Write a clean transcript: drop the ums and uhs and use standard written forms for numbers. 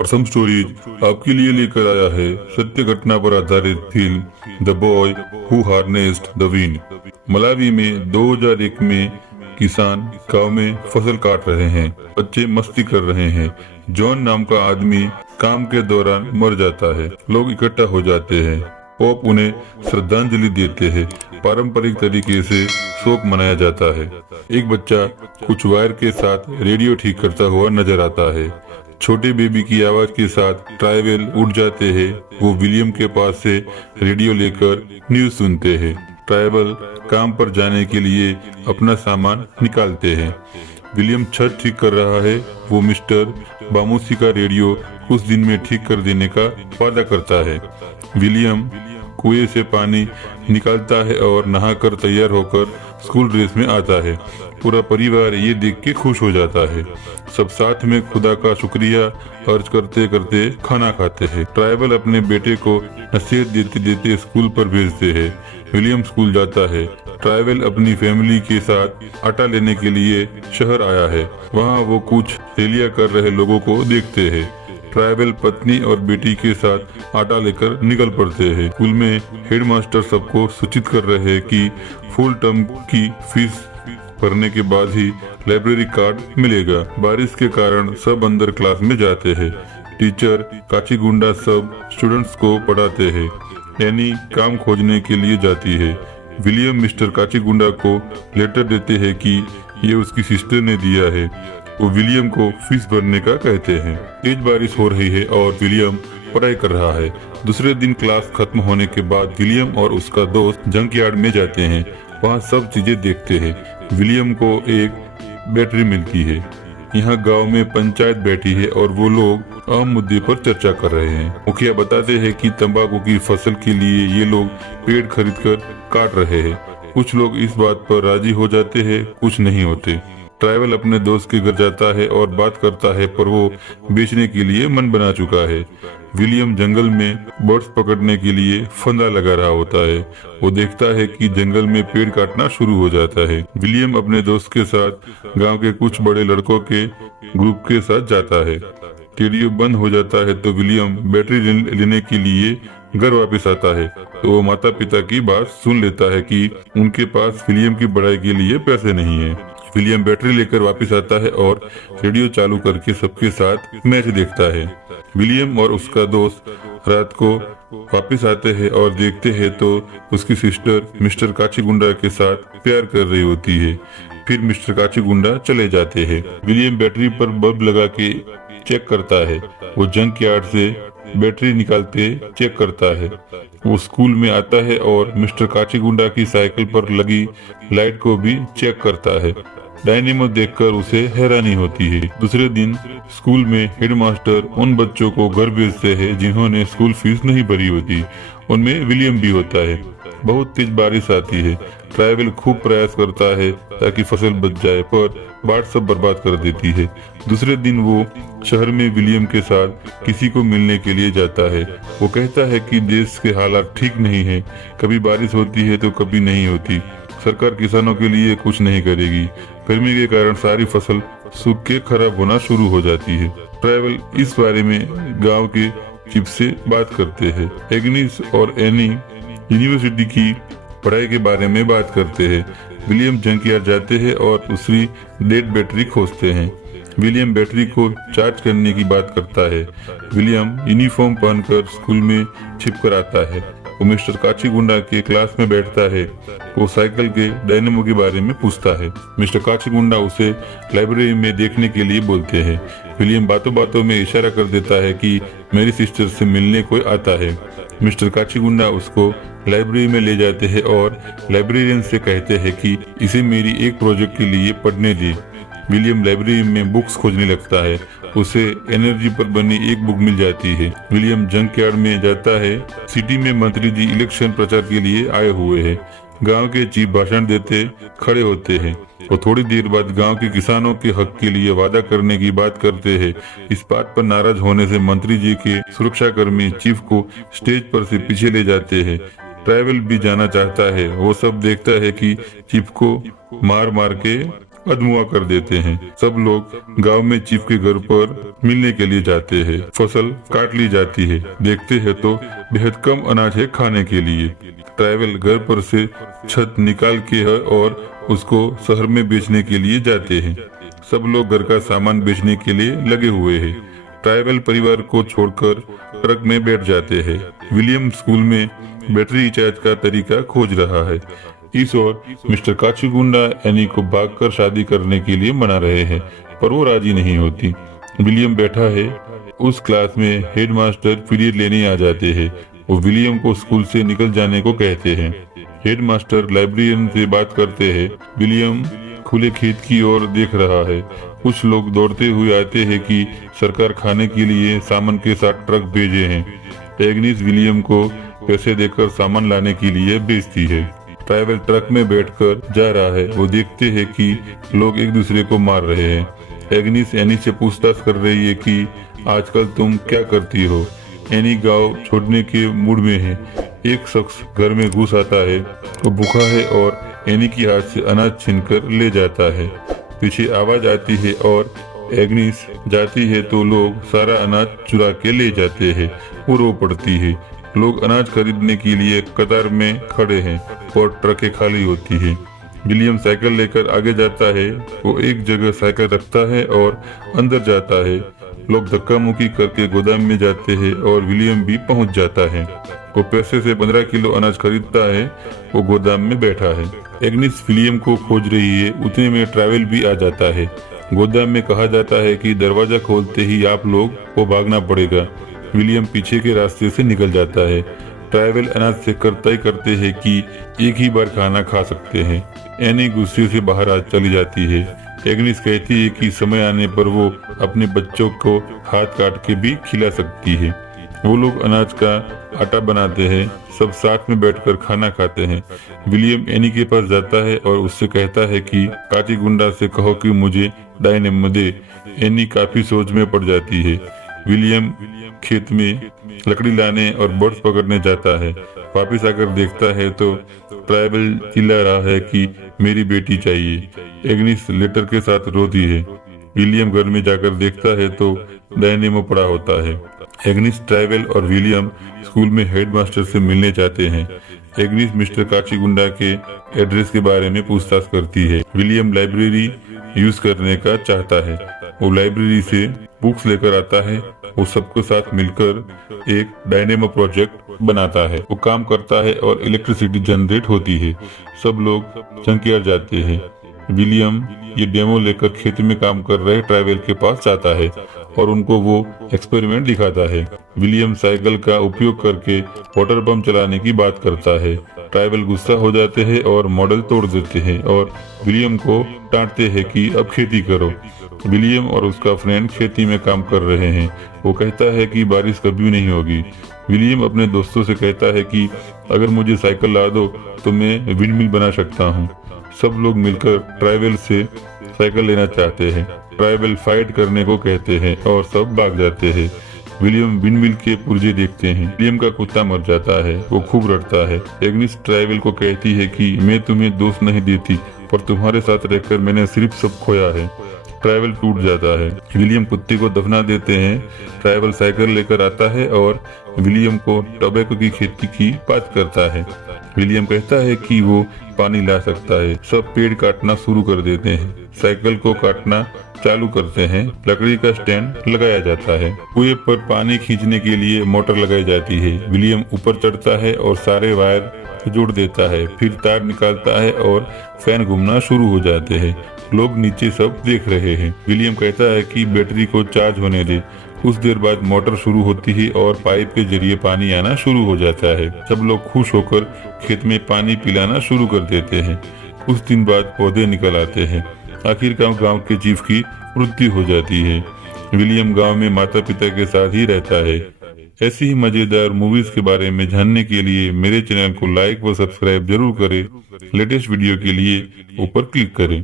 Assam stories आपके लिए लेकर आया है सत्य घटना पर आधारित film the boy who harnessed the wind. Malawi में 2001 में किसान गांव में फसल काट रहे हैं। बच्चे मस्ती कर रहे हैं। जॉन नाम का आदमी काम के दौरान मर जाता है। लोग इकट्ठा हो जाते हैं। पॉप उन्हें श्रद्धांजलि देते हैं। पारंपरिक तरीके से शोक मनाया जाता है। एक बच्चा कुछ वायर के साथ रेडियो ठीक करता हुआ नजर आता है। छोटे बेबी की आवाज के साथ ट्राइबल उठ जाते हैं। वो विलियम के पास से रेडियो लेकर न्यूज सुनते हैं। ट्राइबल काम पर जाने के लिए अपना सामान निकालते हैं। विलियम छत ठीक कर रहा है। वो मिस्टर बामूसी का रेडियो कुछ दिन में ठीक कर देने का वादा करता है। विलियम कुएं से पानी निकालता है और नहाकर तैयार होकर स्कूल ड्रेस में आता है। पूरा परिवार ये देख के खुश हो जाता है। सब साथ में खुदा का शुक्रिया अर्ज करते करते खाना खाते हैं। ट्राइबल अपने बेटे को नसीहत देते देते स्कूल पर भेजते हैं। विलियम स्कूल जाता है। ट्राइबल अपनी फैमिली के साथ आटा लेने के लिए शहर आया है। वहाँ वो कुछ रैलियां कर रहे लोगों को देखते हैं। ट्राइबल पत्नी और बेटी के साथ आटा लेकर निकल पड़ते हैं। स्कूल में हेडमास्टर सबको सूचित कर रहे हैं कि फुल टर्म की फीस भरने के बाद ही लाइब्रेरी कार्ड मिलेगा। बारिश के कारण सब अंदर क्लास में जाते हैं। टीचर काचीगुंडा सब स्टूडेंट्स को पढ़ाते हैं। एनी काम खोजने के लिए जाती है। विलियम मिस्टर काचीगुंडा को लेटर देते हैं कि ये उसकी सिस्टर ने दिया है। वो विलियम को फीस भरने का कहते हैं। तेज बारिश हो रही है और विलियम पढ़ाई कर रहा है। दूसरे दिन क्लास खत्म होने के बाद विलियम और उसका दोस्त जंकयार्ड में जाते हैं। वहाँ सब चीजें देखते हैं। विलियम को एक बैटरी मिलती है। यहाँ गांव में पंचायत बैठी है और वो लोग अहम मुद्दे पर चर्चा कर रहे हैं। मुखिया बताते हैं कि तंबाकू की फसल के लिए ये लोग पेड़ खरीदकर काट रहे हैं। कुछ लोग इस बात पर राजी हो जाते हैं, कुछ नहीं होते। ट्राइबल अपने दोस्त के घर जाता है और बात करता है, पर वो बेचने के लिए मन बना चुका है। विलियम जंगल में बर्ड्स पकड़ने के लिए फंदा लगा रहा होता है। वो देखता है कि जंगल में पेड़ काटना शुरू हो जाता है। विलियम अपने दोस्त के साथ गांव के कुछ बड़े लड़कों के ग्रुप के साथ जाता है। रेडियो बंद हो जाता है तो विलियम बैटरी लेने के लिए घर वापस आता है। तो वो माता पिता की बात सुन लेता है कि उनके पास विलियम की पढ़ाई के लिए पैसे नहीं है। विलियम बैटरी लेकर वापस आता है और रेडियो चालू करके सबके साथ मैच देखता है। विलियम और उसका दोस्त रात को वापस आते हैं और देखते हैं तो उसकी सिस्टर मिस्टर काचीगुंडा के साथ प्यार कर रही होती है। फिर मिस्टर काचीगुंडा चले जाते हैं। विलियम बैटरी पर बल्ब लगा के चेक करता है। वो जंक यार्ड से बैटरी निकालते चेक करता है। वो स्कूल में आता है और मिस्टर काचीगुंडा की साइकिल पर लगी लाइट को भी चेक करता है। डायनेमो देखकर उसे हैरानी होती है। दूसरे दिन स्कूल में हेडमास्टर उन बच्चों को घर भेजते हैं जिन्होंने स्कूल फीस नहीं भरी होती। उनमें विलियम भी होता है। बहुत तेज बारिश आती है। ट्राइबल खूब प्रयास करता है ताकि फसल बच जाए, पर बाढ़ सब बर्बाद कर देती है। दूसरे दिन वो शहर में विलियम के साथ किसी को मिलने के लिए जाता है। वो कहता है कि देश के हालात ठीक नहीं है। कभी बारिश होती है तो कभी नहीं होती। सरकार किसानों के लिए कुछ नहीं करेगी। गर्मी के कारण सारी फसल सूख के खराब होना शुरू हो जाती है। ट्राइबल इस बारे में गांव के चीफ से बात करते हैं। एग्निस और एनी यूनिवर्सिटी की पढ़ाई के बारे में बात करते हैं। विलियम जंकयार्ड जाते हैं और दूसरी डेड बैटरी खोजते हैं। विलियम बैटरी को चार्ज करने की बात करता है। विलियम यूनिफॉर्म पहनकर स्कूल में छिपकर आता है। वो मिस्टर काचीगुंडा के क्लास में बैठता है। वो साइकिल के डायनेमो के बारे में पूछता है। मिस्टर काचीगुंडा उसे लाइब्रेरी में देखने के लिए बोलते हैं। विलियम बातों बातों में इशारा कर देता है कि मेरी सिस्टर से मिलने कोई आता है। मिस्टर काचीगुंडा उसको लाइब्रेरी में ले जाते हैं और लाइब्रेरियन से कहते हैं कि इसे मेरी एक प्रोजेक्ट के लिए पढ़ने दी। विलियम लाइब्रेरी में बुक्स खोजने लगता है। उसे एनर्जी पर बनी एक बुक मिल जाती है। विलियम जंकयार्ड में जाता है। सिटी में मंत्री जी इलेक्शन प्रचार के लिए आए हुए हैं। गांव के चीफ भाषण देते खड़े होते हैं। वो थोड़ी देर बाद गांव के किसानों के हक के लिए वादा करने की बात करते हैं। इस बात पर नाराज होने से मंत्री जी के सुरक्षाकर्मी चीफ को स्टेज पर से पीछे ले जाते हैं। ट्राइबल भी जाना चाहता है। वो सब देखता है कि चीफ को मार मार के अधमुआ कर देते हैं। सब लोग गांव में चीफ के घर पर मिलने के लिए जाते हैं। फसल काट ली जाती है। देखते हैं तो बेहद कम अनाज है खाने के लिए। ट्राइबल घर पर से छत निकाल के है और उसको शहर में बेचने के लिए जाते हैं। सब लोग घर का सामान बेचने के लिए लगे हुए हैं। ट्राइबल परिवार को छोड़कर ट्रक में बैठ जाते हैं। विलियम स्कूल में बैटरी रिचार्ज का तरीका खोज रहा है। इस ओर मिस्टर काचीगुंडा एनी को भागकर शादी करने के लिए मना रहे हैं, पर वो राजी नहीं होती। विलियम बैठा है। उस क्लास में हेडमास्टर पीरियड लेने आ जाते हैं। वो विलियम को स्कूल से निकल जाने को कहते हैं। हेडमास्टर लाइब्रेरियन से बात करते हैं। विलियम खुले खेत की ओर देख रहा है। कुछ लोग दौड़ते हुए आते हैं कि सरकार खाने के लिए सामान के साथ ट्रक भेजे हैं। एग्निस विलियम को पैसे देकर सामान लाने के लिए भेजती है। ट्राइबल ट्रक में बैठकर जा रहा है। वो देखते हैं कि लोग एक दूसरे को मार रहे हैं। एग्निस एनी से पूछताछ कर रही है कि आजकल तुम क्या करती हो। एनी गांव छोड़ने के मूड में है। एक शख्स घर में घुस आता है। वो भूखा है और एनी की हाथ से अनाज छीनकर ले जाता है। पीछे आवाज आती है और एग्निस जाती है तो लोग सारा अनाज चुरा के ले जाते हैं। वो रो पड़ती है। लोग अनाज खरीदने के लिए कतार में खड़े हैं और ट्रकें खाली होती है। विलियम साइकिल लेकर आगे जाता है। वो एक जगह साइकिल रखता है और अंदर जाता है। लोग धक्का मुक्की करके गोदाम में जाते हैं और विलियम भी पहुंच जाता है। वो पैसे से 15 किलो अनाज खरीदता है। वो गोदाम में बैठा है। एग्निस विलियम को खोज रही है। उतने में ट्रैवल भी आ जाता है। गोदाम में कहा जाता है कि दरवाजा खोलते ही आप लोग को भागना पड़ेगा। विलियम पीछे के रास्ते से निकल जाता है। ट्राइबल अनाज से तय करते हैं कि एक ही बार खाना खा सकते हैं। एनी गुस्से से बाहर आ चली जाती है। एग्निस कहती है कि समय आने पर वो अपने बच्चों को हाथ काट के भी खिला सकती है। वो लोग अनाज का आटा बनाते हैं। सब साथ में बैठकर खाना खाते हैं। विलियम एनी के पास जाता है और उससे कहता है कि काचीगुंडा से कहो कि मुझे डायनेमो दे। एनी काफी सोच में पड़ जाती है। विलियम खेत में लकड़ी लाने और बर्ड्स पकड़ने जाता है। वापिस आकर देखता है तो ट्राइबल चिल्ला रहा है कि मेरी बेटी चाहिए। एग्निस लेटर के साथ रोती है। विलियम घर में जाकर देखता है तो डायनेमो पड़ा होता है। एग्निस, ट्राइबल और विलियम स्कूल में हेडमास्टर से मिलने जाते हैं। एग्निस मिस्टर काचीगुंडा के एड्रेस के बारे में पूछताछ करती है। विलियम लाइब्रेरी यूज करने का चाहता है। वो लाइब्रेरी से बुक्स लेकर आता है। वो सबके साथ मिलकर एक डायनेमो प्रोजेक्ट बनाता है। वो काम करता है और इलेक्ट्रिसिटी जनरेट होती है। सब लोग चंकियार जाते हैं। विलियम ये डेमो लेकर खेत में काम कर रहे ट्राइबल के पास जाता है और उनको वो एक्सपेरिमेंट दिखाता है। विलियम साइकिल का उपयोग करके वाटर पंप चलाने की बात करता है। ट्राइबल गुस्सा हो जाते हैं और मॉडल तोड़ देते हैं और विलियम को डांटते हैं कि अब खेती करो। विलियम और उसका फ्रेंड खेती में काम कर रहे हैं। वो कहता है कि बारिश कभी नहीं होगी। विलियम अपने दोस्तों से कहता है कि अगर मुझे साइकिल ला दो तो मैं विंडमिल बना सकता हूँ। सब लोग मिलकर ट्राइबल से साइकिल लेना चाहते हैं। ट्राइबल फाइट करने को कहते हैं और सब भाग जाते हैं। विलियम विंडमिल के पुर्जे देखते हैं। विलियम का कुत्ता मर जाता है। वो खूब रड़ता है। एग्निस ट्राइबल को कहती है कि मैं तुम्हें दोष नहीं देती, पर तुम्हारे साथ रहकर मैंने सिर्फ सब खोया है। ट्राइबल टूट जाता है। विलियम कुत्ते को दफना देते हैं। ट्राइबल साइकिल लेकर आता है और विलियम को टोबैको की खेती की बात करता है। विलियम कहता है कि वो पानी ला सकता है। सब पेड़ काटना शुरू कर देते हैं। साइकिल को काटना चालू करते हैं। लकड़ी का स्टैंड लगाया जाता है। कुएं पर पानी खींचने के लिए मोटर लगाई जाती है। विलियम ऊपर चढ़ता है और सारे वायर जोड़ देता है। फिर तार निकालता है और फैन घूमना शुरू हो जाते हैं। लोग नीचे सब देख रहे हैं। विलियम कहता है कि बैटरी को चार्ज होने दे। कुछ देर बाद मोटर शुरू होती है और पाइप के जरिए पानी आना शुरू हो जाता है। सब लोग खुश होकर खेत में पानी पिलाना शुरू कर देते हैं। कुछ दिन बाद पौधे निकल आते हैं। आखिरकार गांव के चीफ की मृत्यु हो जाती है। विलियम गांव में माता पिता के साथ ही रहता है। ऐसी ही मजेदार मूवीज के बारे में जानने के लिए मेरे चैनल को लाइक व सब्सक्राइब जरूर करें। लेटेस्ट वीडियो के लिए ऊपर क्लिक करें।